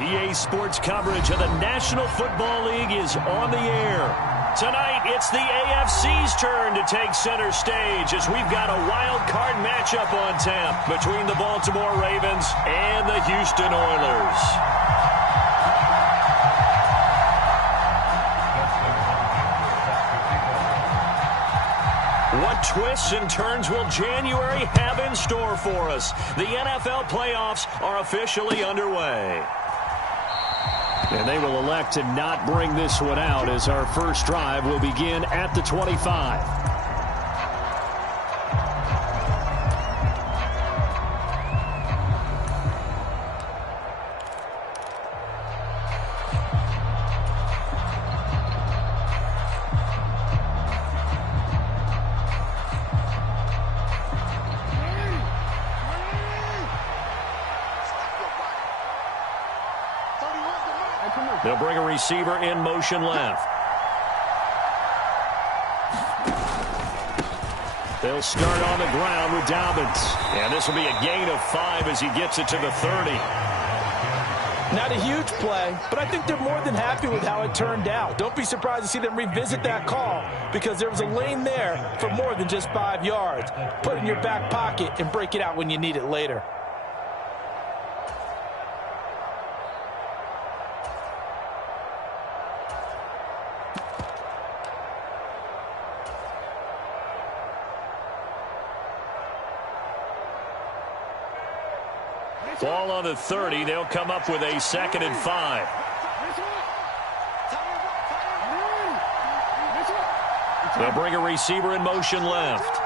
EA Sports coverage of the National Football League is on the air. Tonight, it's the AFC's turn to take center stage as we've got a wild card matchup on tap between the Baltimore Ravens and the Houston Oilers. What twists and turns will January have in store for us? The NFL playoffs are officially underway. And they will elect to not bring this one out as our first drive will begin at the 25. They'll bring a receiver in motion left. They'll start on the ground with Dobbins. And this will be a gain of 5 as he gets it to the 30. Not a huge play, but I think they're more than happy with how it turned out. Don't be surprised to see them revisit that call because there was a lane there for more than just 5 yards. Put it in your back pocket and break it out when you need it later. Ball on the 30. They'll come up with a 2nd and 5. They'll bring a receiver in motion left.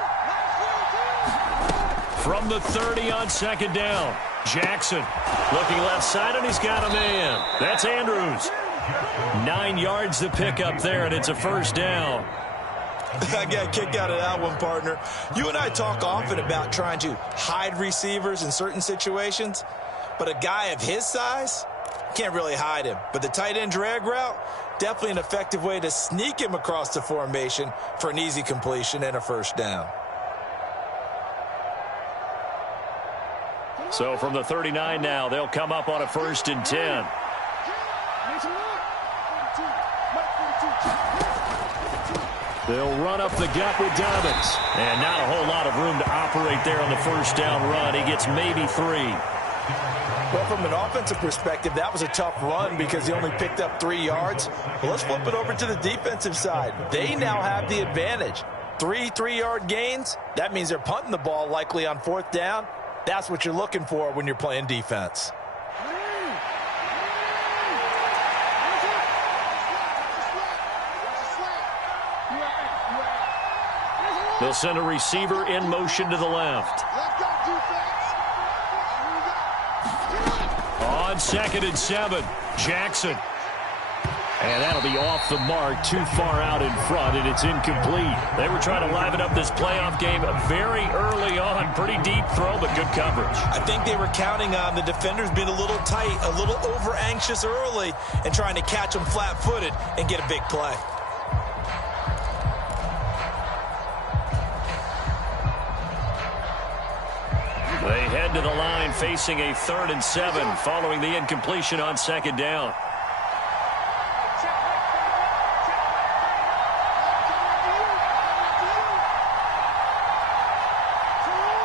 From the 30 on 2nd down. Jackson looking left side, and he's got a man. That's Andrews. 9 yards to pick up there, and it's a first down. I got a kick out of that one, partner. You and I talk often about trying to hide receivers in certain situations, but a guy of his size can't really hide him. But the tight end drag route, definitely an effective way to sneak him across the formation for an easy completion and a first down. So from the 39 now, they'll come up on a 1st and 10. They'll run up the gut with Dobbins. And not a whole lot of room to operate there on the first down run. He gets maybe 3. Well, from an offensive perspective, that was a tough run because he only picked up 3 yards. Well, let's flip it over to the defensive side. They now have the advantage. 3 3-yard gains. That means they're punting the ball likely on 4th down. That's what you're looking for when you're playing defense. They'll send a receiver in motion to the left. On 2nd and 7, Jackson. And that'll be off the mark, too far out in front, and it's incomplete. They were trying to liven up this playoff game very early on. Pretty deep throw, but good coverage. I think they were counting on the defenders being a little tight, a little over-anxious early, and trying to catch them flat-footed and get a big play. They head to the line facing a 3rd and 7 following the incompletion on 2nd down.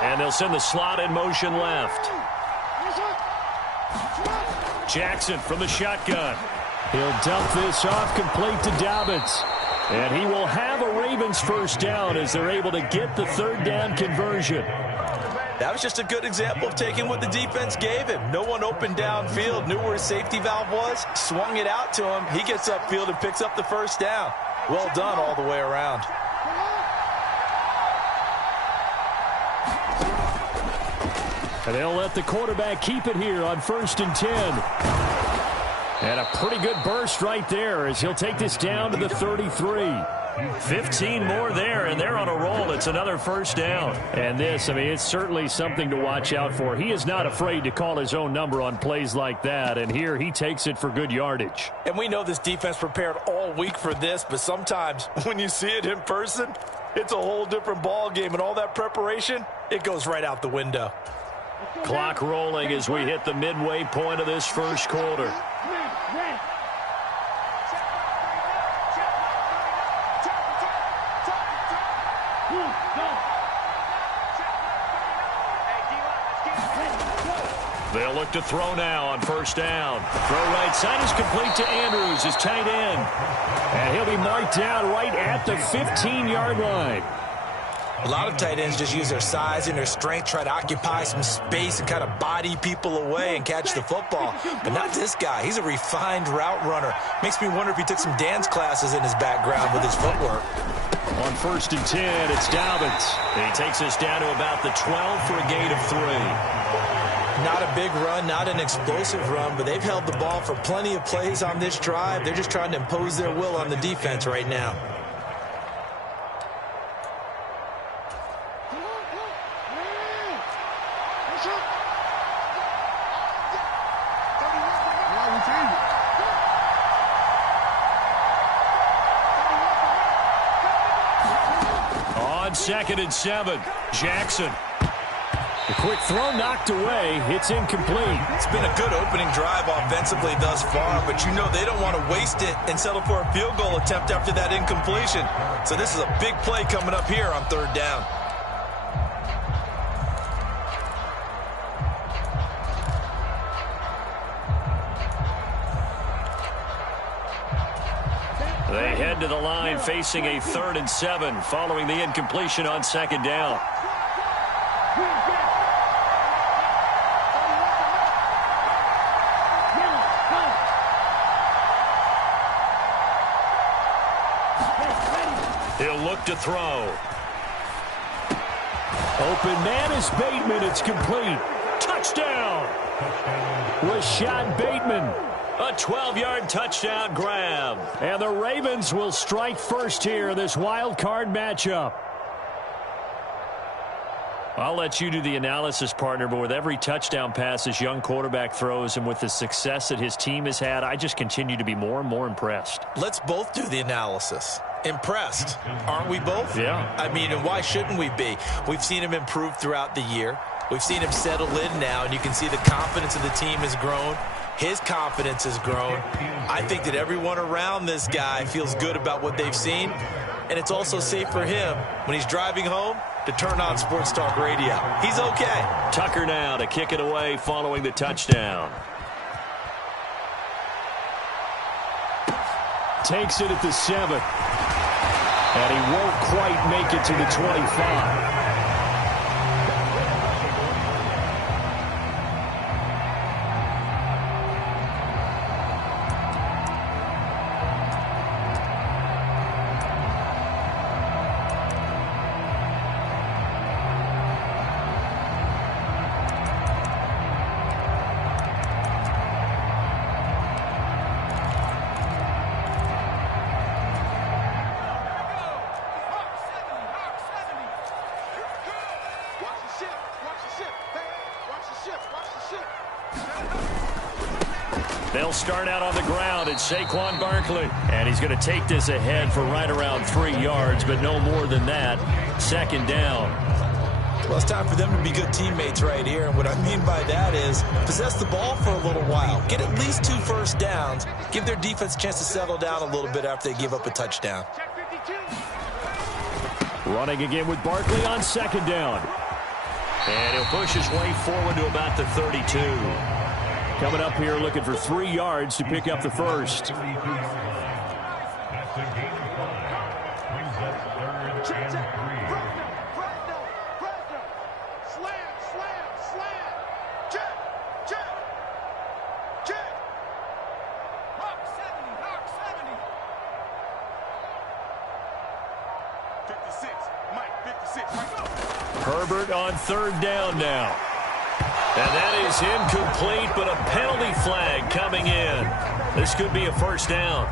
And they'll send the slot in motion left. Jackson from the shotgun. He'll dump this off complete to Dobbins. And he will have a Ravens first down as they're able to get the 3rd down conversion. That was just a good example of taking what the defense gave him. No one opened downfield, knew where his safety valve was, swung it out to him. He gets upfield and picks up the first down. Well done all the way around. And they'll let the quarterback keep it here on 1st and 10. And a pretty good burst right there as he'll take this down to the 33. 15 more there, and they're on a roll. It's another first down. And this, I mean, it's certainly something to watch out for. He is not afraid to call his own number on plays like that, and here he takes it for good yardage. And we know this defense prepared all week for this, but sometimes when you see it in person, it's a whole different ball game, and all that preparation, it goes right out the window. Clock rolling as we hit the midway point of this first quarter. They'll look to throw now on first down. Throw right side is complete to Andrews, his tight end. And he'll be marked down right at the 15-yard line. A lot of tight ends just use their size and their strength, try to occupy some space and kind of body people away and catch the football. But not this guy. He's a refined route runner. Makes me wonder if he took some dance classes in his background with his footwork. On first and 10, it's Dobbins. He takes us down to about the 12 for a gain of 3. Not a big run, not an explosive run, but they've held the ball for plenty of plays on this drive. They're just trying to impose their will on the defense right now. On second and 7, Jackson. The quick throw knocked away. It's incomplete. It's been a good opening drive offensively thus far, but you know they don't want to waste it and settle for a field goal attempt after that incompletion. So this is a big play coming up here on third down. They head to the line facing a 3rd and 7 following the incompletion on second down. He'll look to throw. Open man is Bateman. It's complete. Touchdown. Rashad Bateman. A 12-yard touchdown grab. And the Ravens will strike first here in this wild card matchup. I'll let you do the analysis, partner, but with every touchdown pass this young quarterback throws and with the success that his team has had, I just continue to be more and more impressed. Let's both do the analysis. Impressed, aren't we both? Yeah. I mean, and why shouldn't we be? We've seen him improve throughout the year. We've seen him settle in now, and you can see the confidence of the team has grown. His confidence has grown. I think that everyone around this guy feels good about what they've seen, and it's also safe for him when he's driving home to turn on Sports Talk Radio. He's okay. Tucker now to kick it away following the touchdown. Takes it at the 7. And he won't quite make it to the 25. They'll start out on the ground at Saquon Barkley. And he's going to take this ahead for right around 3 yards, but no more than that. Second down. Well, it's time for them to be good teammates right here. And what I mean by that is possess the ball for a little while. Get at least 2 first downs. Give their defense a chance to settle down a little bit after they give up a touchdown. Running again with Barkley on second down. And he'll push his way forward to about the 32. Coming up here looking for 3 yards to pick up the first. Herbert on third down now. And that is incomplete, but a penalty flag coming in. This could be a first down.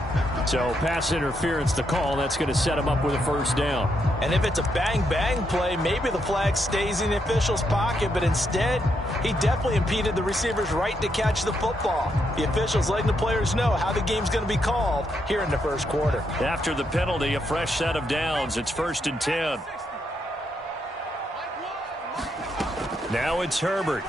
So pass interference to call. That's going to set him up with a first down. And if it's a bang-bang play, maybe the flag stays in the official's pocket, but instead, he definitely impeded the receiver's right to catch the football. The officials letting the players know how the game's going to be called here in the first quarter. After the penalty, a fresh set of downs. It's 1st and 10. Now it's Herbert.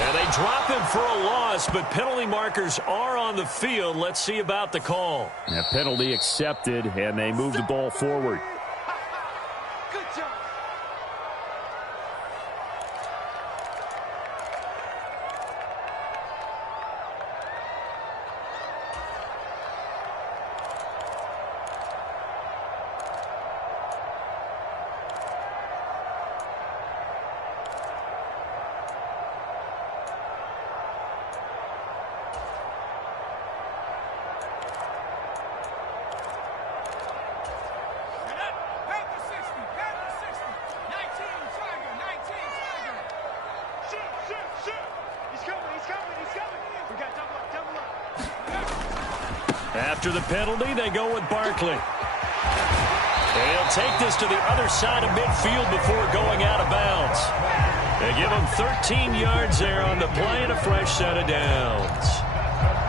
And they drop him for a loss, but penalty markers are on the field. Let's see about the call. A penalty accepted, and they move the ball forward. Good job. After the penalty, they go with Barkley. He'll take this to the other side of midfield before going out of bounds. They give him 13 yards there on the play and a fresh set of downs.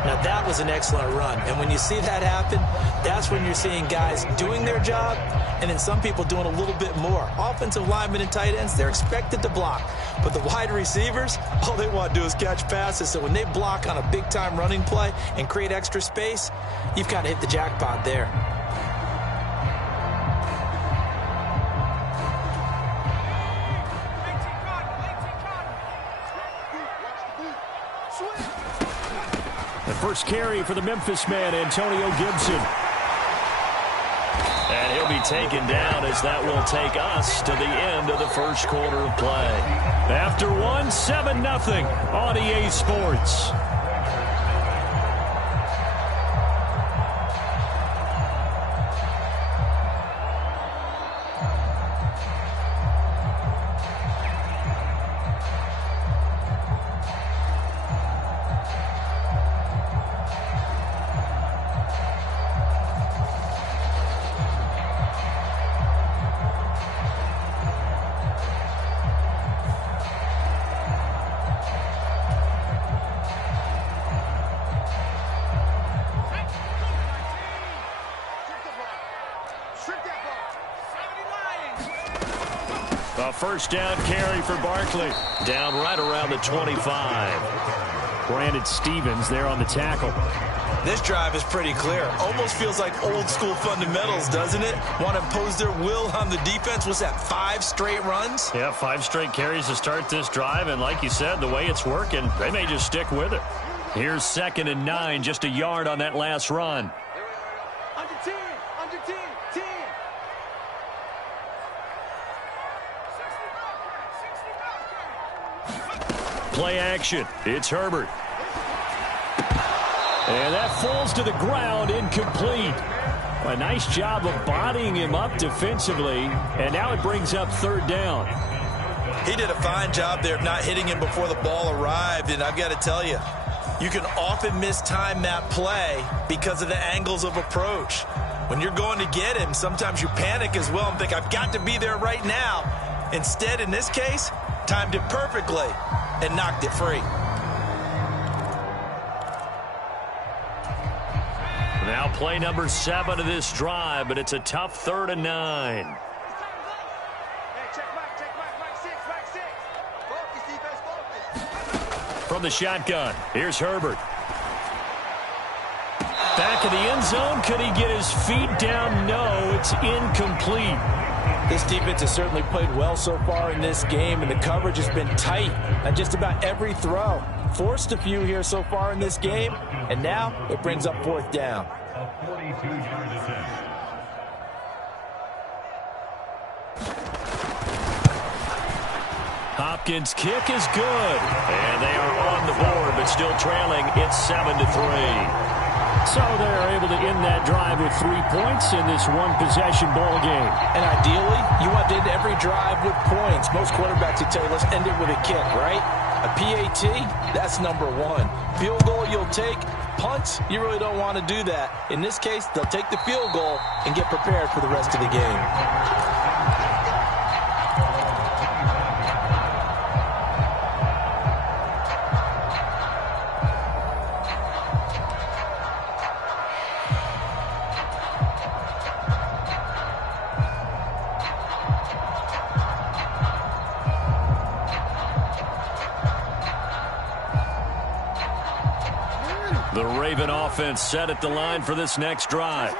Now, that was an excellent run. And when you see that happen, that's when you're seeing guys doing their job and then some people doing a little bit more. Offensive linemen and tight ends, they're expected to block. But the wide receivers, all they want to do is catch passes. So when they block on a big-time running play and create extra space, you've kind of hit the jackpot there. The first carry for the Memphis man, Antonio Gibson. And he'll be taken down as that will take us to the end of the first quarter of play. After one, 7-0 on EA Sports. A first down carry for Barkley. Down right around the 25. Brandon Stevens there on the tackle. This drive is pretty clear. Almost feels like old school fundamentals, doesn't it? Want to impose their will on the defense. What's that, 5 straight runs? Yeah, 5 straight carries to start this drive. And like you said, the way it's working, they may just stick with it. Here's 2nd and 9, just a yard on that last run. Under 10, under 10, 10. Play action. It's Herbert. And that falls to the ground, incomplete. A nice job of bodying him up defensively, and now it brings up 3rd down. He did a fine job there of not hitting him before the ball arrived, and I've got to tell you, you can often mistime that play because of the angles of approach. When you're going to get him, sometimes you panic as well and think, I've got to be there right now. Instead, in this case, timed it perfectly and knocked it free. Now play number 7 of this drive, but it's a tough 3rd and 9. From the shotgun, here's Herbert. Back of the end zone, could he get his feet down? No, it's incomplete. This defense has certainly played well so far in this game, and the coverage has been tight on just about every throw. Forced a few here so far in this game, and now it brings up 4th down. A 42-yard attempt. Hopkins' kick is good, and they are on the board, but still trailing. It's 7-3. So they're able to end that drive with 3 points in this one-possession ball game. And ideally, you want to end every drive with points. Most quarterbacks would tell you, let's end it with a kick, right? A PAT, that's number 1. Field goal you'll take. Punts, you really don't want to do that. In this case, they'll take the field goal and get prepared for the rest of the game. Raven offense set at the line for this next drive.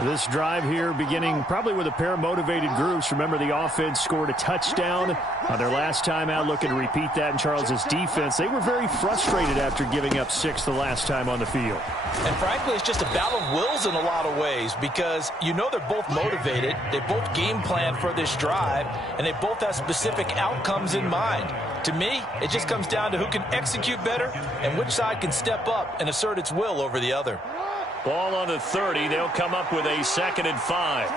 This drive here beginning probably with a pair of motivated groups. Remember, the offense scored a touchdown on their last time out, looking to repeat that in Charles's defense. They were very frustrated after giving up 6 the last time on the field. And frankly, it's just a battle of wills in a lot of ways because you know they're both motivated, they both game plan for this drive, and they both have specific outcomes in mind. To me, it just comes down to who can execute better and which side can step up and assert its will over the other. Ball on the 30. They'll come up with a 2nd and 5.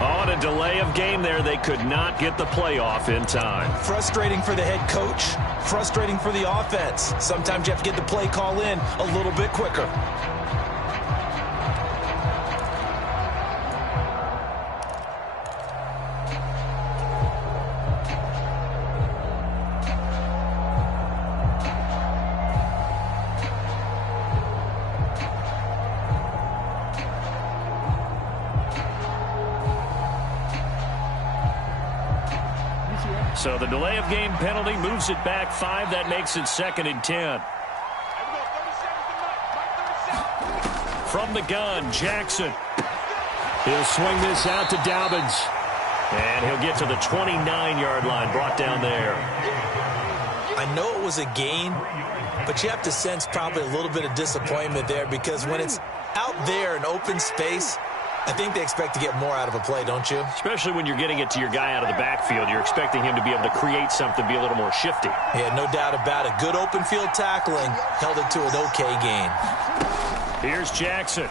On a delay of game there, they could not get the play off in time. Frustrating for the head coach, frustrating for the offense. Sometimes you have to get the play call in a little bit quicker. So the delay of game penalty moves it back 5. That makes it 2nd and 10. From the gun, Jackson. He'll swing this out to Dobbins. And he'll get to the 29-yard line, brought down there. I know it was a gain, but you have to sense probably a little bit of disappointment there because when it's out there in open space, I think they expect to get more out of a play, don't you? Especially when you're getting it to your guy out of the backfield. You're expecting him to be able to create something, be a little more shifty. Yeah, no doubt about it. Good open field tackling held it to an okay gain. Here's Jackson.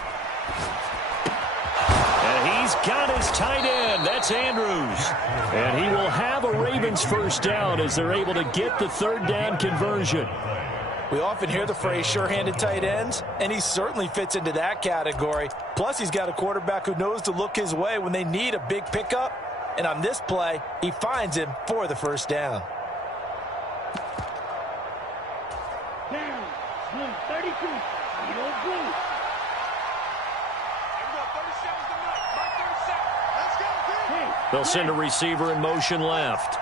And he's got his tight end. That's Andrews. And he will have a Ravens first down as they're able to get the 3rd down conversion. We often hear the phrase sure-handed tight ends, and he certainly fits into that category. Plus, he's got a quarterback who knows to look his way when they need a big pickup. And on this play, he finds him for the first down. Down. Blue 32. Blue, blue. They'll send a receiver in motion left.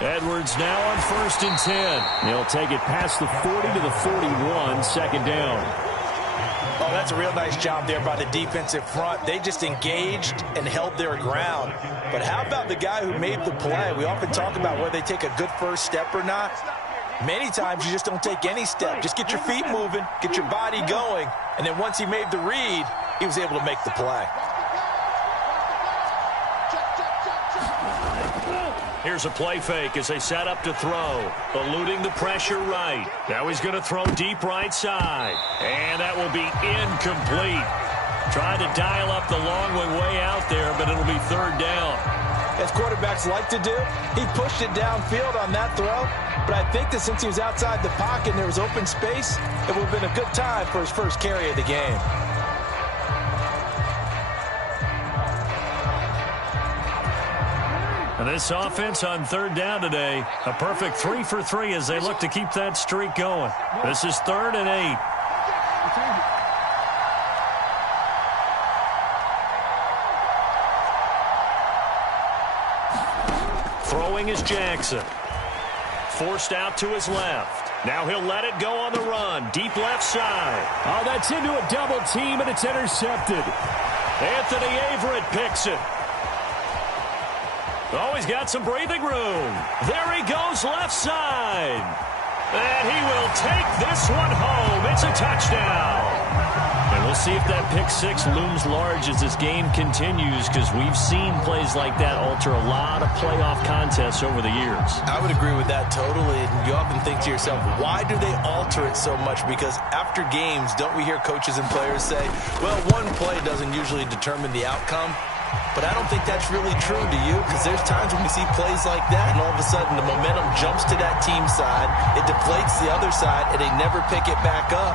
Edwards now on 1st and 10. They'll take it past the 40 to the 41, 2nd down. Oh, that's a real nice job there by the defensive front. They just engaged and held their ground. But how about the guy who made the play? We often talk about whether they take a good first step or not. Many times you just don't take any step. Just get your feet moving, get your body going, and then once he made the read, he was able to make the play. Here's a play fake as they set up to throw. Eluding the pressure right. Now he's going to throw deep right side. And that will be incomplete. Trying to dial up the long way out there, but it'll be 3rd down. As quarterbacks like to do, he pushed it downfield on that throw. But I think that since he was outside the pocket and there was open space, it would have been a good time for his first carry of the game. And this offense on 3rd down today, a perfect 3 for 3 as they look to keep that streak going. This is 3rd and 8. Throwing is Jackson. Forced out to his left. Now he'll let it go on the run. Deep left side. Oh, that's into a double team, and it's intercepted. Anthony Averett picks it. Oh, he's got some breathing room. There he goes left side. And he will take this one home. It's a touchdown. And we'll see if that pick 6 looms large as this game continues, because we've seen plays like that alter a lot of playoff contests over the years. I would agree with that totally. And you often think to yourself, why do they alter it so much? Because after games, don't we hear coaches and players say, well, one play doesn't usually determine the outcome? But I don't think that's really true, do you? Because there's times when we see plays like that, and all of a sudden the momentum jumps to that team side, it deflates the other side, and they never pick it back up.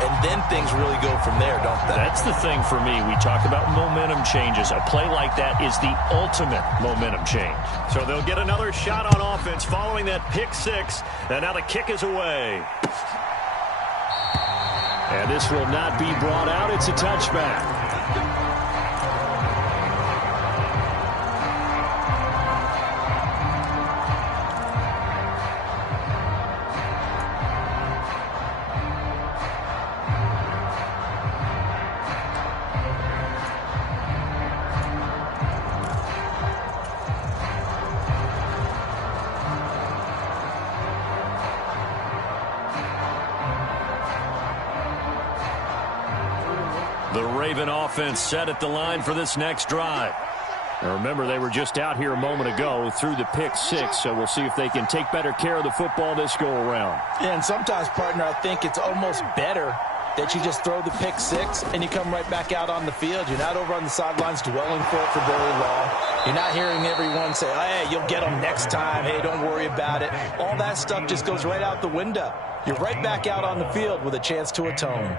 And then things really go from there, don't they? That's the thing for me. We talk about momentum changes. A play like that is the ultimate momentum change. So they'll get another shot on offense following that pick six. And now the kick is away. And this will not be brought out. It's a touchback. The Raven offense set at the line for this next drive. Now remember, they were just out here a moment ago through the pick six, so we'll see if they can take better care of the football this go-around. Yeah, and sometimes, partner, I think it's almost better that you just throw the pick six and you come right back out on the field. You're not over on the sidelines dwelling for it for very long. You're not hearing everyone say, hey, you'll get them next time. Hey, don't worry about it. All that stuff just goes right out the window. You're right back out on the field with a chance to atone.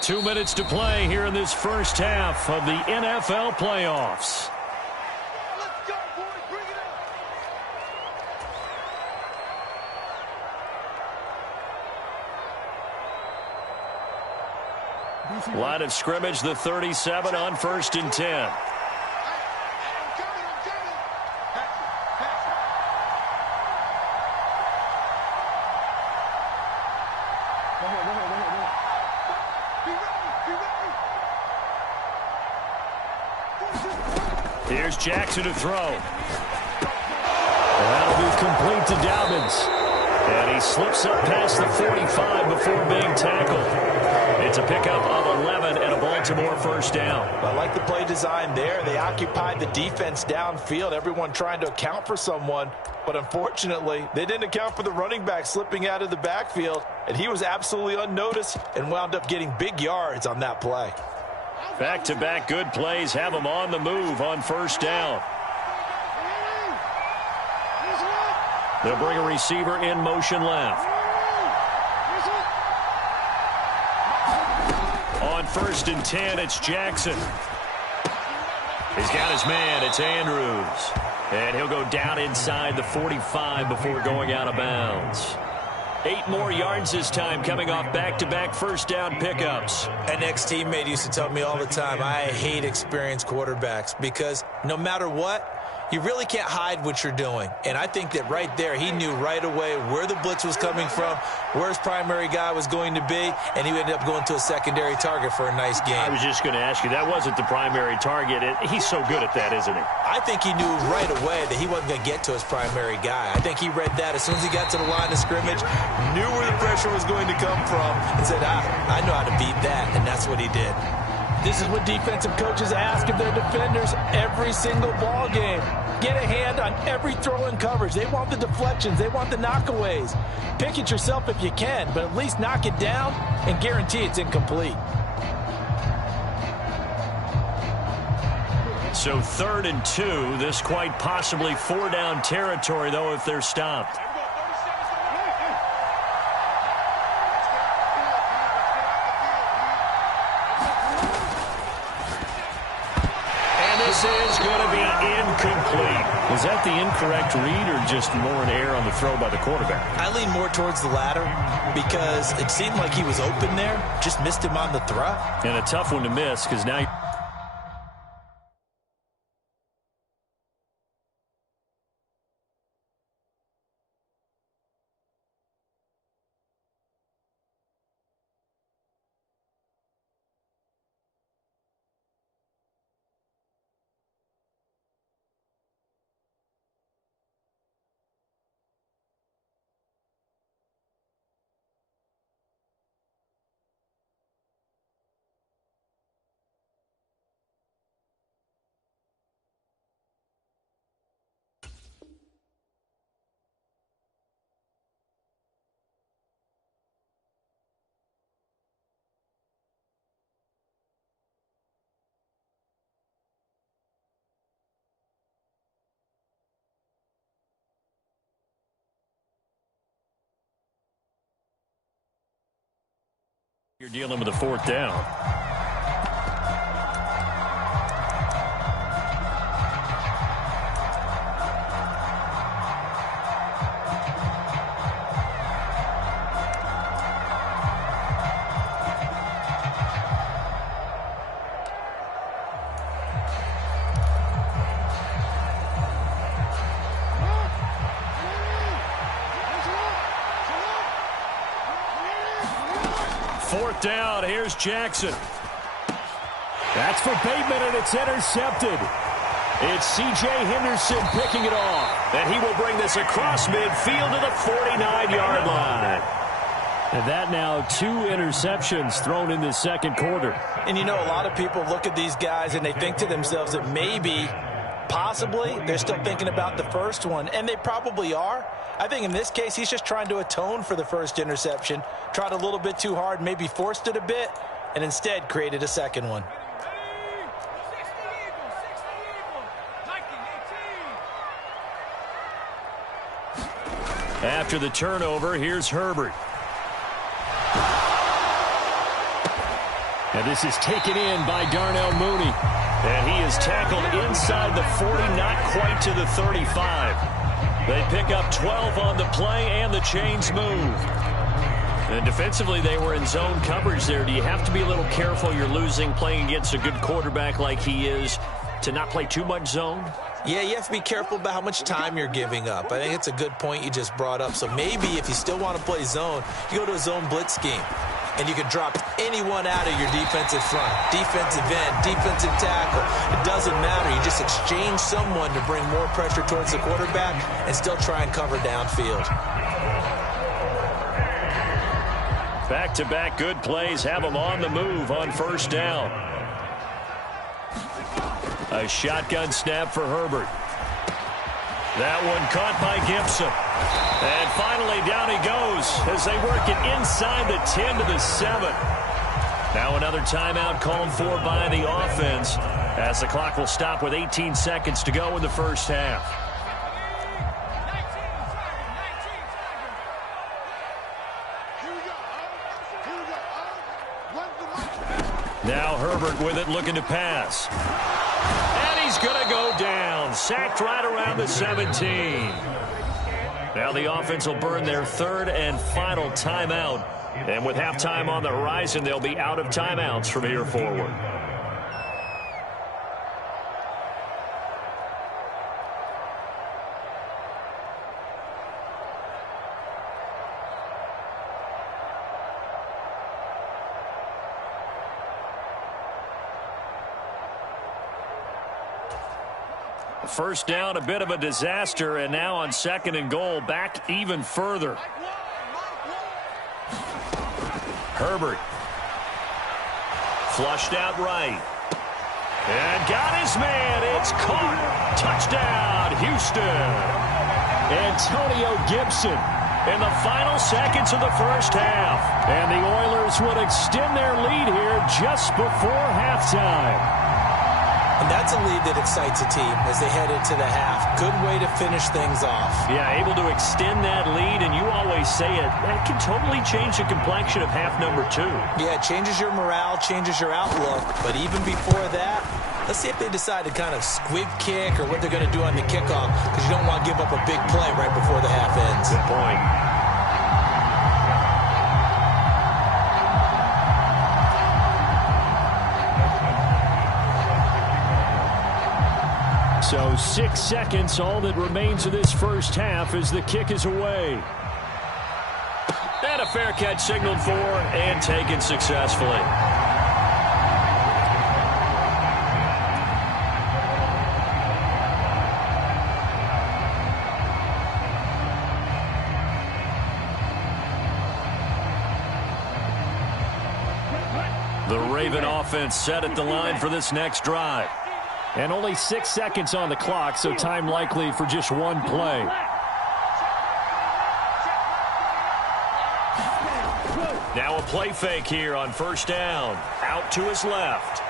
2 minutes to play here in this first half of the NFL playoffs. Let's go, boys. Bring it up. Line of scrimmage, the 37 on 1st and 10. Here's Jackson to throw. That'll be complete to Dobbins. And he slips up past the 45 before being tackled. It's a pickup of 11 and a Baltimore first down. I like the play design there. They occupied the defense downfield, everyone trying to account for someone. But unfortunately, they didn't account for the running back slipping out of the backfield. And he was absolutely unnoticed and wound up getting big yards on that play. Back-to-back good plays have them on the move on first down. They'll bring a receiver in motion left. On 1st and 10, it's Jackson. He's got his man. It's Andrews. And he'll go down inside the 45 before going out of bounds. 8 more yards this time, coming off back-to-back first down pickups. An ex-teammate used to tell me all the time, I hate experienced quarterbacks because no matter what, you really can't hide what you're doing. And I think that right there, he knew right away where the blitz was coming from, where his primary guy was going to be, and he ended up going to a secondary target for a nice game. I was just going to ask you, that wasn't the primary target. He's so good at that, isn't he? I think he knew right away that he wasn't going to get to his primary guy. I think he read that as soon as he got to the line of scrimmage, knew where the pressure was going to come from, and said, I know how to beat that, and that's what he did. This is what defensive coaches ask of their defenders every single ball game. Get a hand on every throw in coverage. They want the deflections. They want the knockaways. Pick it yourself if you can, but at least knock it down and guarantee it's incomplete. So 3rd and 2, this quite possibly 4-down territory, though, if they're stopped. This is going to be incomplete. Was that the incorrect read or just more an error on the throw by the quarterback? I lean more towards the latter because it seemed like he was open there, just missed him on the throw. And a tough one to miss because now You're dealing with a fourth down. Fourth down, here's Jackson. That's for Bateman, and it's intercepted. It's C.J. Henderson picking it off. And he will bring this across midfield to the 49-yard line. And that now 2 interceptions thrown in the second quarter. And you know, a lot of people look at these guys and they think to themselves that maybe, possibly, they're still thinking about the first one. And they probably are. I think in this case, he's just trying to atone for the first interception. Tried a little bit too hard, maybe forced it a bit, and instead created a second one. After the turnover, here's Herbert. And this is taken in by Darnell Mooney. And he is tackled inside the 40, not quite to the 35. They pick up 12 on the play, and the chains move. And defensively, they were in zone coverage there. Do you have to be a little careful? You're losing, playing against a good quarterback like he is, to not play too much zone? Yeah, you have to be careful about how much time you're giving up. I think it's a good point you just brought up. So maybe if you still want to play zone, you go to a zone blitz scheme. And you can drop anyone out of your defensive front, defensive end, defensive tackle. It doesn't matter. You just exchange someone to bring more pressure towards the quarterback and still try and cover downfield. Back-to-back good plays have them on the move on first down. A shotgun snap for Herbert. That one caught by Gibson. And finally, down he goes as they work it inside the 10 to the 7. Now another timeout called for by the offense as the clock will stop with 18 seconds to go in the first half. Now Herbert with it, looking to pass. And he's going to go down. Sacked right around the 17. Now the offense will burn their third and final timeout. And with halftime on the horizon, they'll be out of timeouts from here forward. First down, a bit of a disaster, and now on second and goal, back even further. Herbert. Flushed out right. And got his man. It's caught. Touchdown, Houston. Antonio Gibson In the final seconds of the first half. And the Oilers would extend their lead here just before halftime. And that's a lead that excites a team as they head into the half. Good way to finish things off. Yeah, able to extend that lead, and you always say it, that can totally change the complexion of half number 2. Yeah, it changes your morale, changes your outlook. But even before that, let's see if they decide to kind of squib kick or what they're going to do on the kickoff, because you don't want to give up a big play right before the half ends. Good point. So 6 seconds, all that remains of this first half as the kick is away. And a fair catch signaled for and taken successfully. The Raven offense set at the line for this next drive. And only 6 seconds on the clock, so time likely for just one play. Now a play fake here on first down. Out to his left.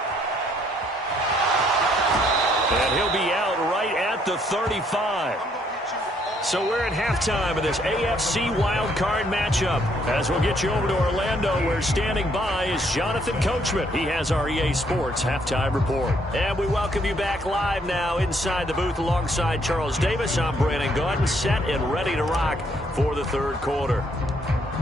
And he'll be out right at the 35. So we're at halftime of this AFC wildcard matchup. As we'll get you over to Orlando, where standing by is Jonathan Coachman. He has our EA Sports halftime report. And we welcome you back live now inside the booth alongside Charles Davis. I'm Brandon Gaudin, set and ready to rock for the third quarter.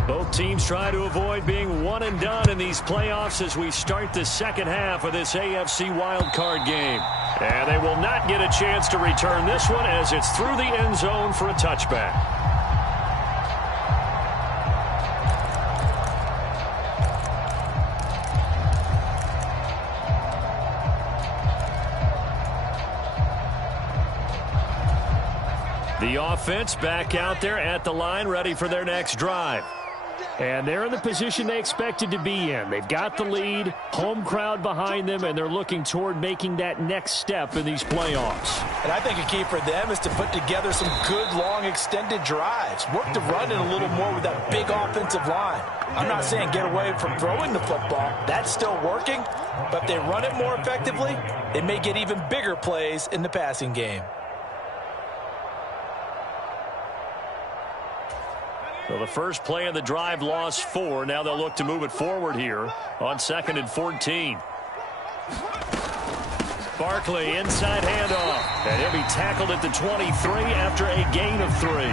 Both teams try to avoid being one and done in these playoffs as we start the second half of this AFC wildcard game. And they will not get a chance to return this one as it's through the end zone for a touchback. The offense back out there at the line, ready for their next drive. And they're in the position they expected to be in. They've got the lead, home crowd behind them, and they're looking toward making that next step in these playoffs. And I think a key for them is to put together some good, long, extended drives. Work the run in a little more with that big offensive line. I'm not saying get away from throwing the football. That's still working. But if they run it more effectively, it may get even bigger plays in the passing game. So the first play of the drive lost 4. Now they'll look to move it forward here on 2nd and 14. Barkley inside handoff. And he'll be tackled at the 23 after a gain of 3.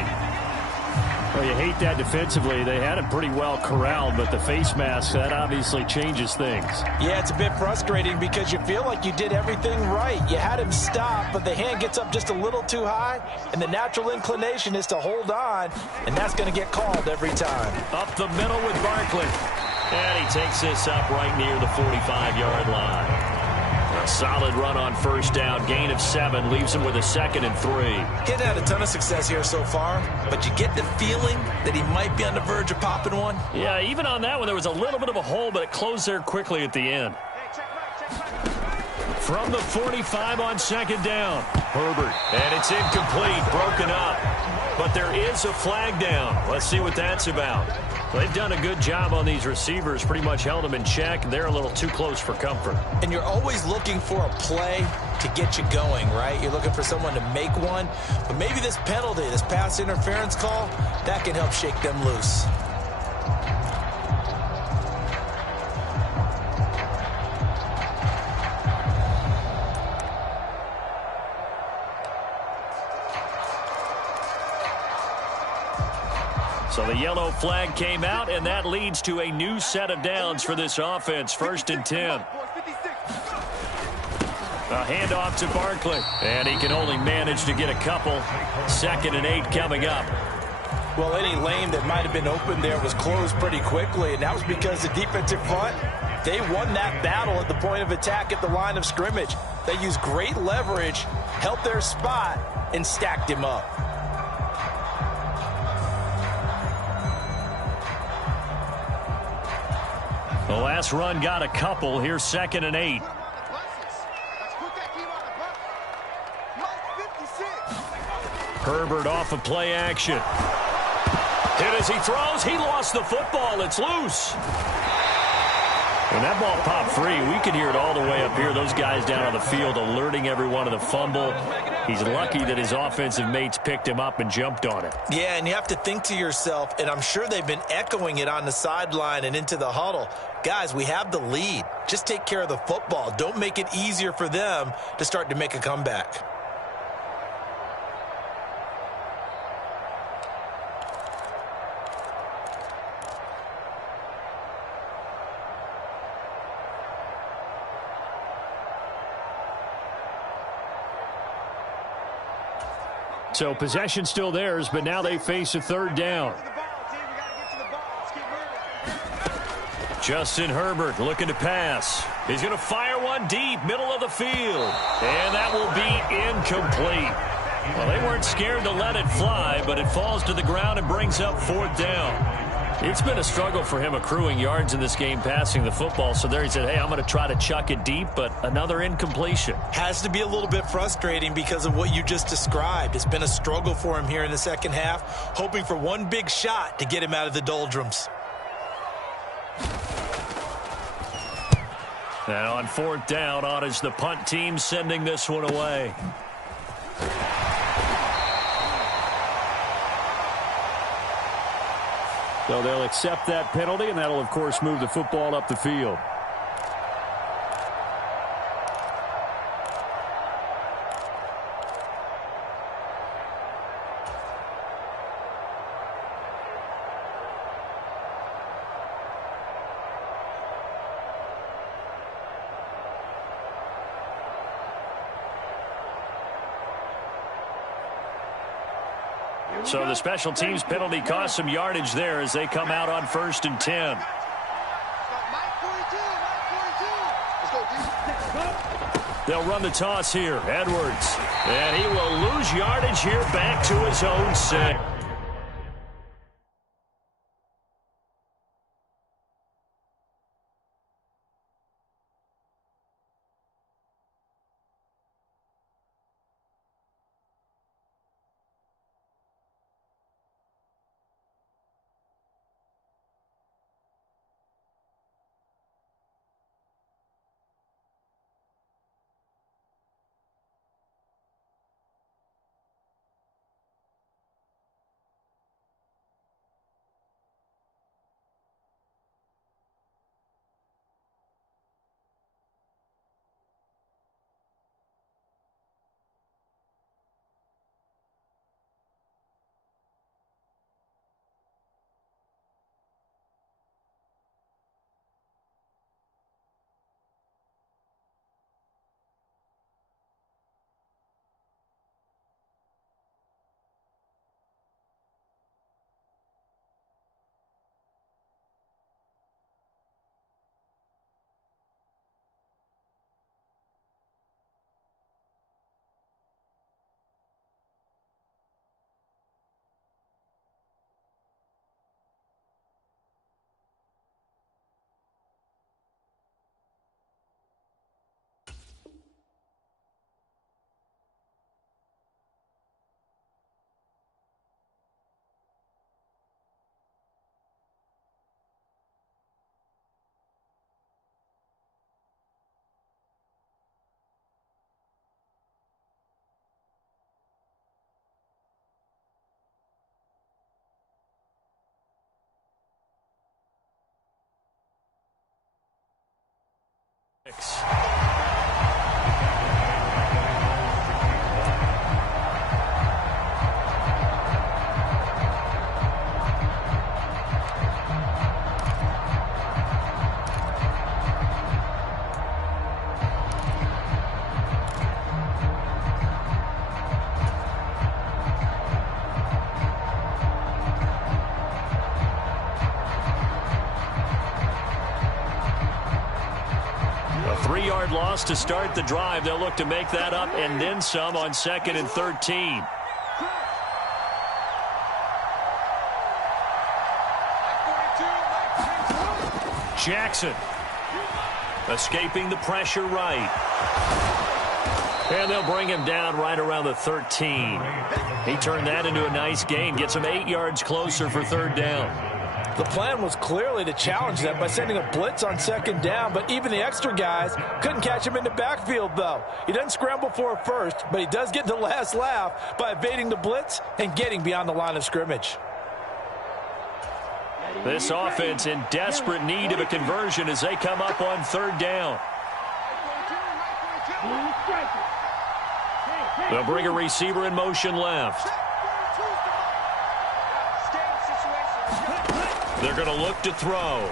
Well, you hate that defensively. They had it pretty well corralled, but the face mask, that obviously changes things. Yeah, it's a bit frustrating because you feel like you did everything right. You had him stop, but the hand gets up just a little too high, and the natural inclination is to hold on, and that's going to get called every time. Up the middle with Barkley. And he takes this up right near the 45-yard line. A solid run on first down. Gain of 7 leaves him with a 2nd and 3. He hasn't had a ton of success here so far, but you get the feeling that he might be on the verge of popping one. Yeah, even on that one, there was a little bit of a hole, but it closed there quickly at the end. From the 45 on 2nd down. Herbert. And it's incomplete, broken up. But there is a flag down. Let's see what that's about. They've done a good job on these receivers, pretty much held them in check. They're a little too close for comfort. And you're always looking for a play to get you going, right? You're looking for someone to make one. But maybe this penalty, this pass interference call, that can help shake them loose. So the yellow flag came out, and that leads to a new set of downs for this offense. 1st and 10. A handoff to Barkley. And he can only manage to get a couple. 2nd and 8 coming up. Well, any lane that might have been open there was closed pretty quickly, and that was because the defensive front, they won that battle at the point of attack at the line of scrimmage. They used great leverage, held their spot, and stacked him up. The last run got a couple. Here's 2nd and 8. Herbert off of play action. Hit as he throws. He lost the football. It's loose. When that ball popped free, we could hear it all the way up here. Those guys down on the field alerting everyone of the fumble. He's lucky that his offensive mates picked him up and jumped on it. Yeah, and you have to think to yourself, and I'm sure they've been echoing it on the sideline and into the huddle. Guys, we have the lead. Just take care of the football. Don't make it easier for them to start to make a comeback. So possession still theirs, but now they face a 3rd down. Justin Herbert looking to pass. He's going to fire one deep, middle of the field. And that will be incomplete. Well, they weren't scared to let it fly, but it falls to the ground and brings up 4th down. It's been a struggle for him accruing yards in this game passing the football. So there he said, hey, I'm going to try to chuck it deep, but another incompletion. Has to be a little bit frustrating because of what you just described. It's been a struggle for him here in the second half, hoping for one big shot to get him out of the doldrums. And on 4th down, on is the punt team sending this one away. So they'll accept that penalty, and that'll, of course, move the football up the field. So the special teams penalty cost some yardage there as they come out on 1st and 10. They'll run the toss here. Edwards. And he will lose yardage here back to his own 6. Loss to start the drive. They'll look to make that up and then some on 2nd and 13. Jackson escaping the pressure right. And they'll bring him down right around the 13. He turned that into a nice gain. Gets him 8 yards closer for 3rd down. The plan was clearly to challenge them by sending a blitz on 2nd down, but even the extra guys couldn't catch him in the backfield, though. He doesn't scramble for a first, but he does get the last laugh by evading the blitz and getting beyond the line of scrimmage. This offense in desperate need of a conversion as they come up on 3rd down. They'll bring a receiver in motion left. They're going to look to throw.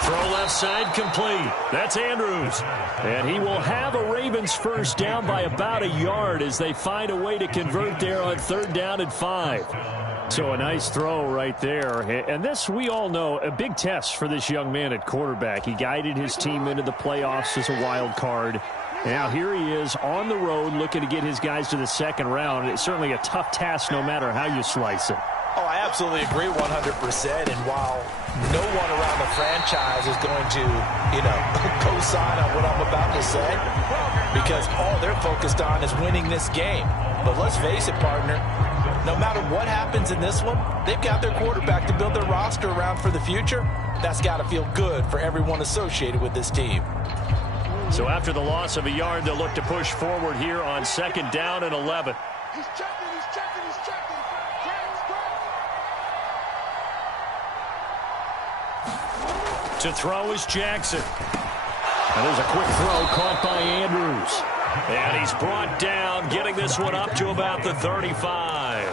Throw left side complete. That's Andrews. And he will have a Ravens 1st down by about a yard as they find a way to convert there on 3rd down and 5. So a nice throw right there. And this, we all know, a big test for this young man at quarterback. He guided his team into the playoffs as a wild card. Now here he is on the road looking to get his guys to the 2nd round. It's certainly a tough task no matter how you slice it. Oh, I absolutely agree 100%. And while no one around the franchise is going to, co-sign on what I'm about to say, because all they're focused on is winning this game. But let's face it, partner, no matter what happens in this one, they've got their quarterback to build their roster around for the future. That's got to feel good for everyone associated with this team. So after the loss of a yard, they'll look to push forward here on 2nd down and 11. To throw is Jackson. And there's a quick throw caught by Andrews. And he's brought down, getting this one up to about the 35.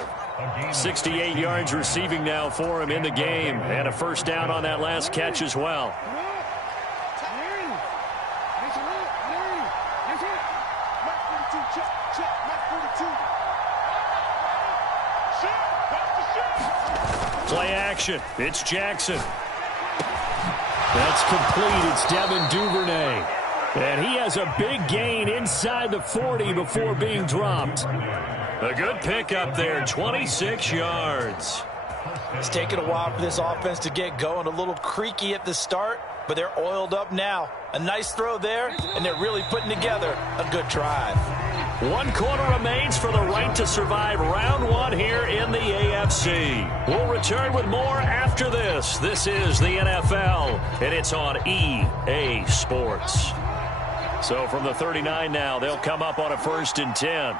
68 yards receiving now for him in the game. And a first down on that last catch as well. Play action. It's Jackson. That's complete. It's Devin Duvernay. And he has a big gain inside the 40 before being dropped. A good pickup there, 26 yards. It's taken a while for this offense to get going. A little creaky at the start, but they're oiled up now. A nice throw there, and they're really putting together a good drive. 1 quarter remains for the right to survive round 1 here in the AFC. We'll return with more after this. This is the NFL, and it's on EA Sports. So from the 39 now, they'll come up on a 1st and 10.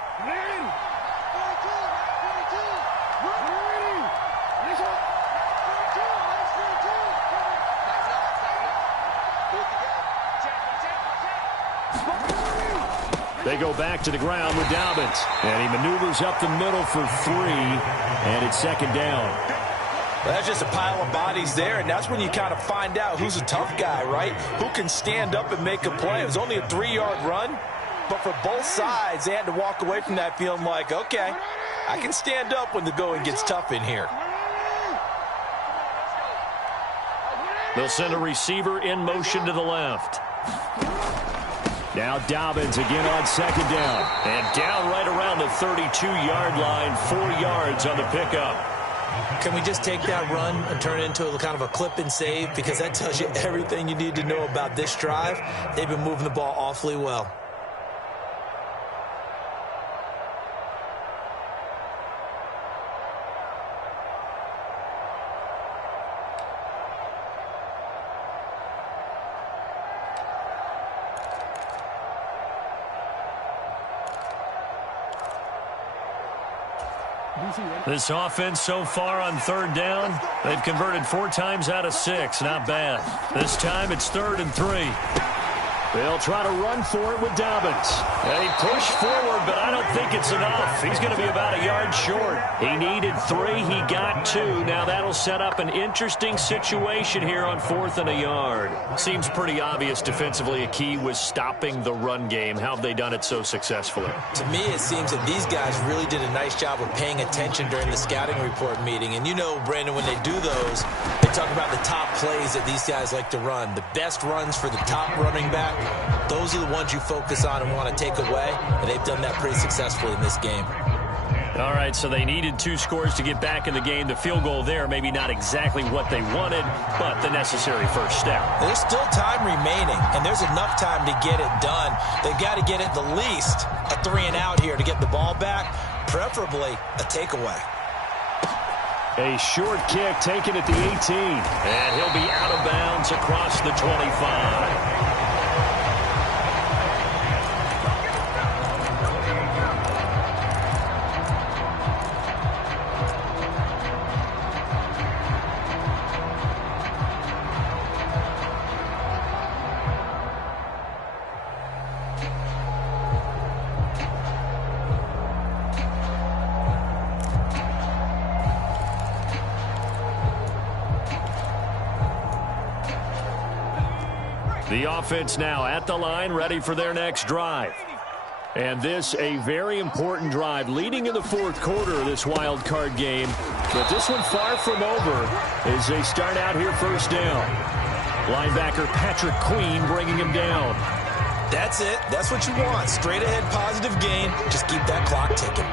They go back to the ground with Dobbins. And he maneuvers up the middle for 3. And it's 2nd down. Well, that's just a pile of bodies there, and that's when you kind of find out who's a tough guy, right? Who can stand up and make a play. It was only a 3-yard run, but for both sides, they had to walk away from that feeling like, okay, I can stand up when the going gets tough in here. They'll send a receiver in motion to the left. Now Dobbins again on 2nd down. And down right around the 32-yard line, 4 yards on the pickup. Can we just take that run and turn it into a kind of a clip and save? Because that tells you everything you need to know about this drive. They've been moving the ball awfully well. This offense so far on 3rd down, they've converted 4 times out of 6. Not bad. This time it's 3rd and 3. They'll try to run for it with Dobbins. And he pushed forward, but I don't think it's enough. He's going to be about a yard short. He needed 3. He got 2. Now that'll set up an interesting situation here on 4th and a yard. Seems pretty obvious defensively a key was stopping the run game. How have they done it so successfully? To me, it seems that these guys really did a nice job of paying attention during the scouting report meeting. And you know, Brandon, when they do those, they talk about the top plays that these guys like to run. The best runs for the top running back. Those are the ones you focus on and want to take away, and they've done that pretty successfully in this game. All right, so they needed 2 scores to get back in the game. The field goal there, maybe not exactly what they wanted, but the necessary first step. There's still time remaining, and there's enough time to get it done. They've got to get at the least a 3-and-out here to get the ball back, preferably a takeaway. A short kick taken at the 18, and he'll be out of bounds across the 25. The offense now at the line, ready for their next drive. And this, a very important drive, leading in the 4th quarter of this wild card game. But this one far from over as they start out here 1st down. Linebacker Patrick Queen bringing him down. That's it. That's what you want. Straight ahead positive gain. Just keep that clock ticking.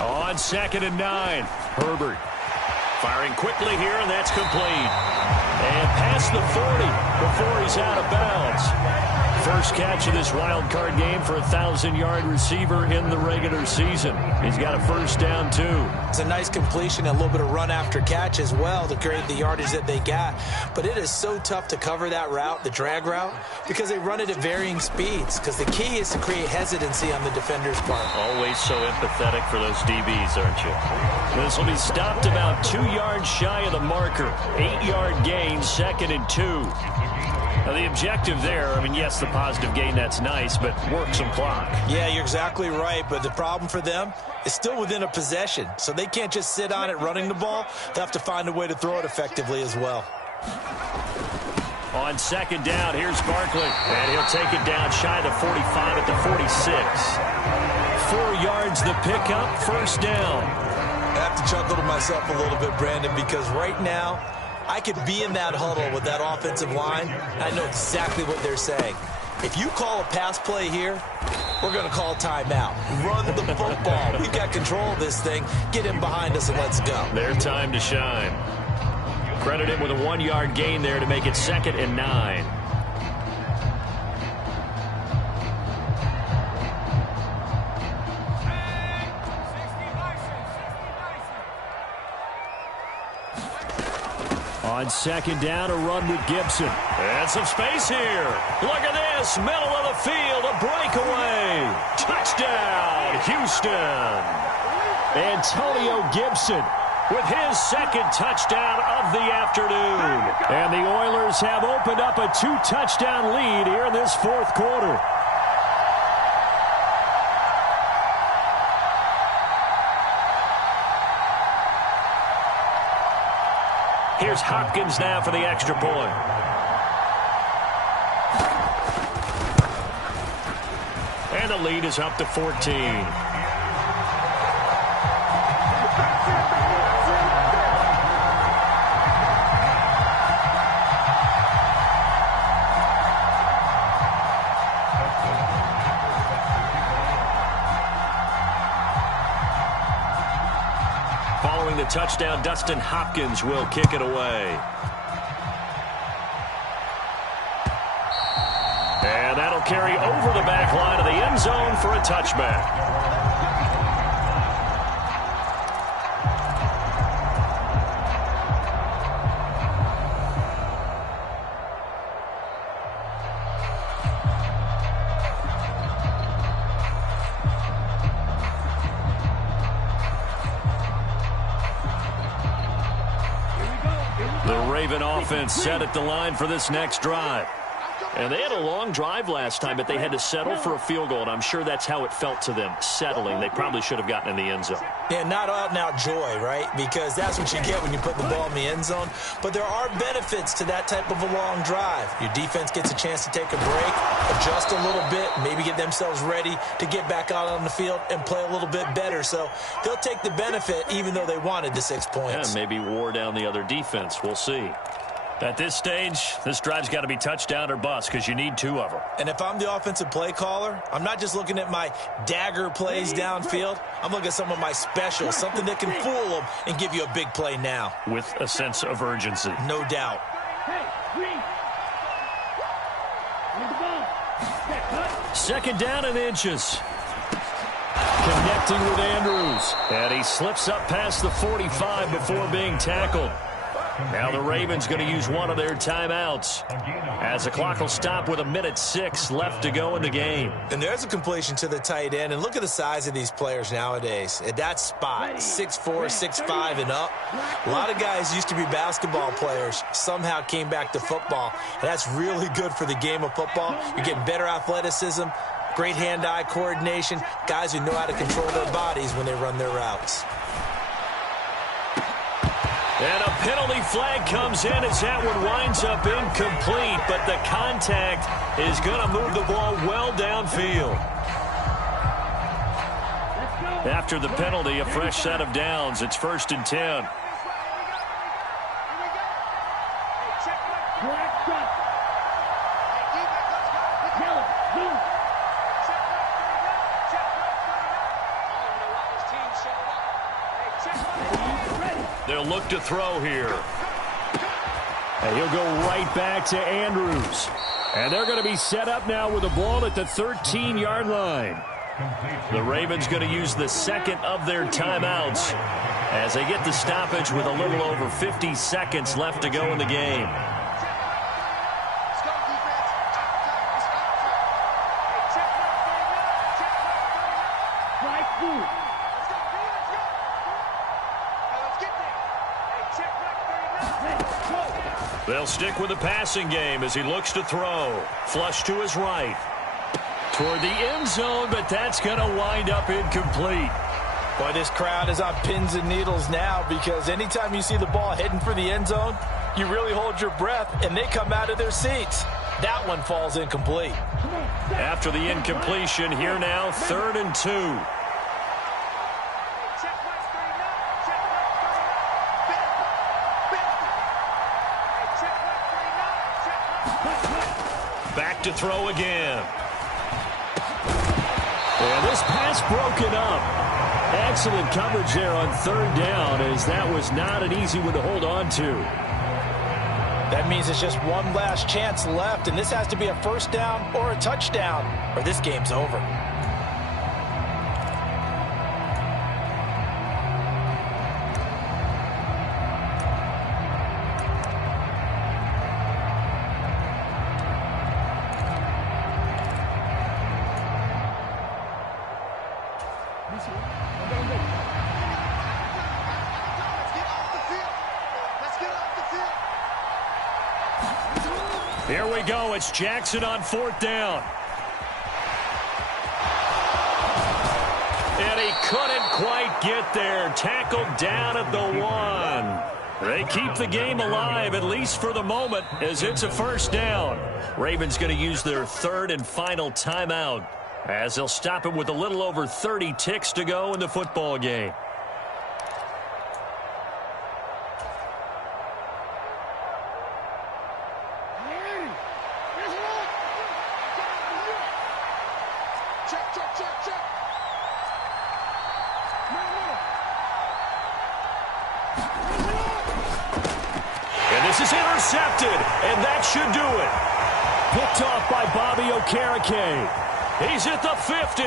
On 2nd and 9, Herbert Firing quickly here, and that's complete. And past the 40 before he's out of bounds. First catch of this wild card game for a 1,000-yard receiver in the regular season. He's got a first down, too. It's a nice completion and a little bit of run after catch as well to create the yardage that they got. But it is so tough to cover that route, the drag route, because they run it at varying speeds. Because the key is to create hesitancy on the defender's part. Always so empathetic for those DBs, aren't you? This will be stopped about 2 yards shy of the marker. 8-yard gain, 2nd and 2. Now, the objective there, I mean, yes, the positive gain, that's nice, but work some clock. Yeah, you're exactly right, but the problem for them is still within a possession, so they can't just sit on it running the ball. They have to find a way to throw it effectively as well. On 2nd down, here's Barkley, and he'll take it down shy of the 45 at the 46. 4 yards the pickup, first down. I have to chuckle to myself a little bit, Brandon, because right now, I could be in that huddle with that offensive line. I know exactly what they're saying. If you call a pass play here, we're going to call timeout. Run the football. We've got control of this thing. Get in behind us and let's go. Their time to shine. Credit him with a 1-yard gain there to make it 2nd and 9. On 2nd down, a run with Gibson. And some space here. Look at this. Middle of the field, a breakaway. Touchdown, Houston. Antonio Gibson with his 2nd touchdown of the afternoon. And the Oilers have opened up a 2-touchdown lead here in this 4th quarter. Here's Hopkins now for the extra point. And the lead is up to 14. Following the touchdown, Dustin Hopkins will kick it away. And that'll carry over the back line of the end zone for a touchback. Offense set at the line for this next drive. And they had a long drive last time, but they had to settle for a field goal, and I'm sure that's how it felt to them, settling. They probably should have gotten in the end zone. Yeah, not out-and-out joy, right? Because that's what you get when you put the ball in the end zone. But there are benefits to that type of a long drive. Your defense gets a chance to take a break, adjust a little bit, maybe get themselves ready to get back out on the field and play a little bit better. So they'll take the benefit even though they wanted the 6 points. Yeah, maybe wore down the other defense. We'll see. At this stage, this drive's got to be touchdown or bust because you need 2 of them. And if I'm the offensive play caller, I'm not just looking at my dagger plays downfield. I'm looking at some of my specials, something that can fool them and give you a big play now. With a sense of urgency. No doubt. Second down and inches. Connecting with Andrews. And he slips up past the 45 before being tackled. Now the Ravens going to use one of their timeouts as the clock will stop with 1:06 left to go in the game. And there's a completion to the tight end. And look at the size of these players nowadays. At that spot, 6'4", 6'5", and up. A lot of guys used to be basketball players, somehow came back to football. And that's really good for the game of football. You're getting better athleticism, great hand-eye coordination, guys who know how to control their bodies when they run their routes. And a penalty flag comes in as that one winds up incomplete, but the contact is going to move the ball well downfield. After the penalty, a fresh set of downs. It's 1st and 10. They'll look look to throw here. And he'll go right back to Andrews. And they're going to be set up now with a ball at the 13-yard line. The Ravens going to use the second of their timeouts as they get the stoppage with a little over 50 seconds left to go in the game. They'll stick with the passing game as he looks to throw. Flush to his right. Toward the end zone, but that's going to wind up incomplete. Boy, this crowd is on pins and needles now because anytime you see the ball heading for the end zone, you really hold your breath, and they come out of their seats. That one falls incomplete. After the incompletion, here now, 3rd and 2. Back to throw again. And this pass broken up. Excellent coverage there on 3rd down, as that was not an easy one to hold on to. That means it's just one last chance left, and this has to be a first down or a touchdown, or this game's over. Here we go. It's Jackson on 4th down. And he couldn't quite get there. Tackled down at the 1. They keep the game alive, at least for the moment, as it's a first down. Ravens going to use their 3rd and final timeout, as they'll stop it with a little over 30 ticks to go in the football game. And this is intercepted, and that should do it. Picked off by Bobby Okereke. He's at the 50.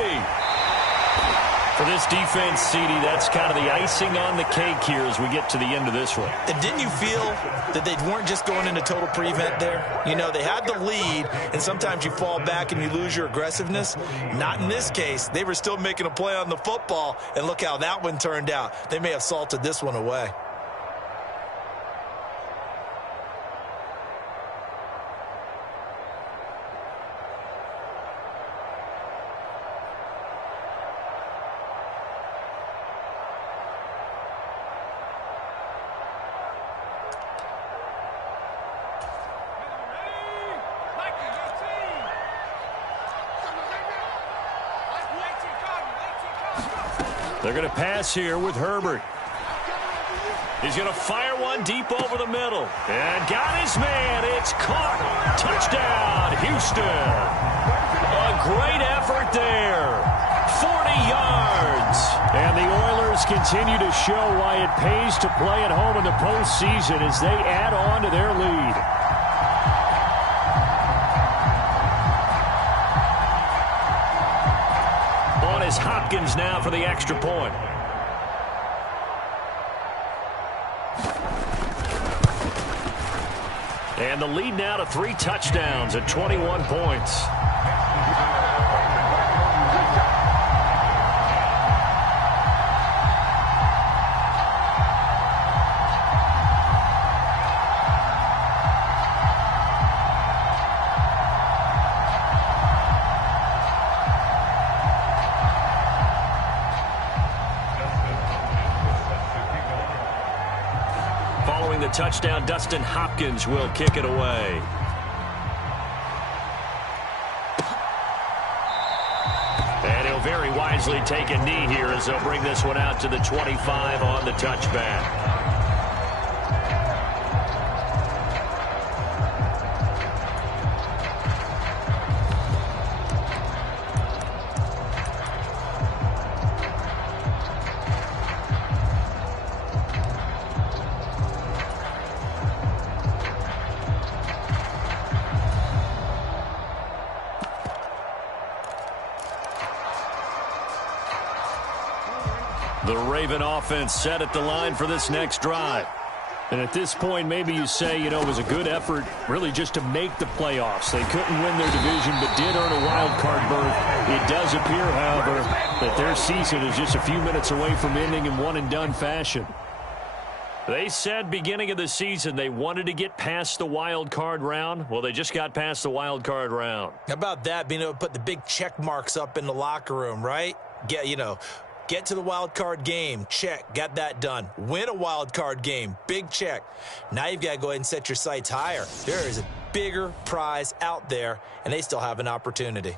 For this defense, CD, that's kind of the icing on the cake here as we get to the end of this one. And didn't you feel that they weren't just going into total prevent there? You know, they had the lead, and sometimes you fall back and you lose your aggressiveness. Not in this case. They were still making a play on the football, and look how that one turned out. They may have salted this one away. They're going to pass here with Herbert. He's going to fire one deep over the middle. And got his man. It's caught. Touchdown, Houston. A great effort there. 40 yards. And the Oilers continue to show why it pays to play at home in the postseason as they add on to their lead. Is Hopkins now for the extra point. And the lead now to 3 touchdowns at 21 points. Touchdown, Dustin Hopkins will kick it away. And he'll very wisely take a knee here as they'll bring this one out to the 25 on the touchback. The Raven offense set at the line for this next drive. And at this point, maybe you say, it was a good effort really just to make the playoffs. They couldn't win their division but did earn a wild card berth. It does appear, however, that their season is just a few minutes away from ending in one-and-done fashion. They said beginning of the season they wanted to get past the wild card round. Well, they just got past the wild card round. How about that, being able to put the big check marks up in the locker room, right? Get to the wild card game, check, got that done. Win a wild card game, big check. Now you've got to go ahead and set your sights higher. There is a bigger prize out there, and they still have an opportunity.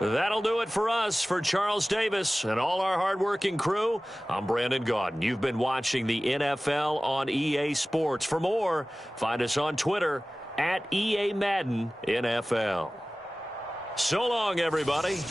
That'll do it for us. For Charles Davis and all our hardworking crew, I'm Brandon Gaudin. You've been watching the NFL on EA Sports. For more, find us on Twitter @EA Madden NFL. So long, everybody.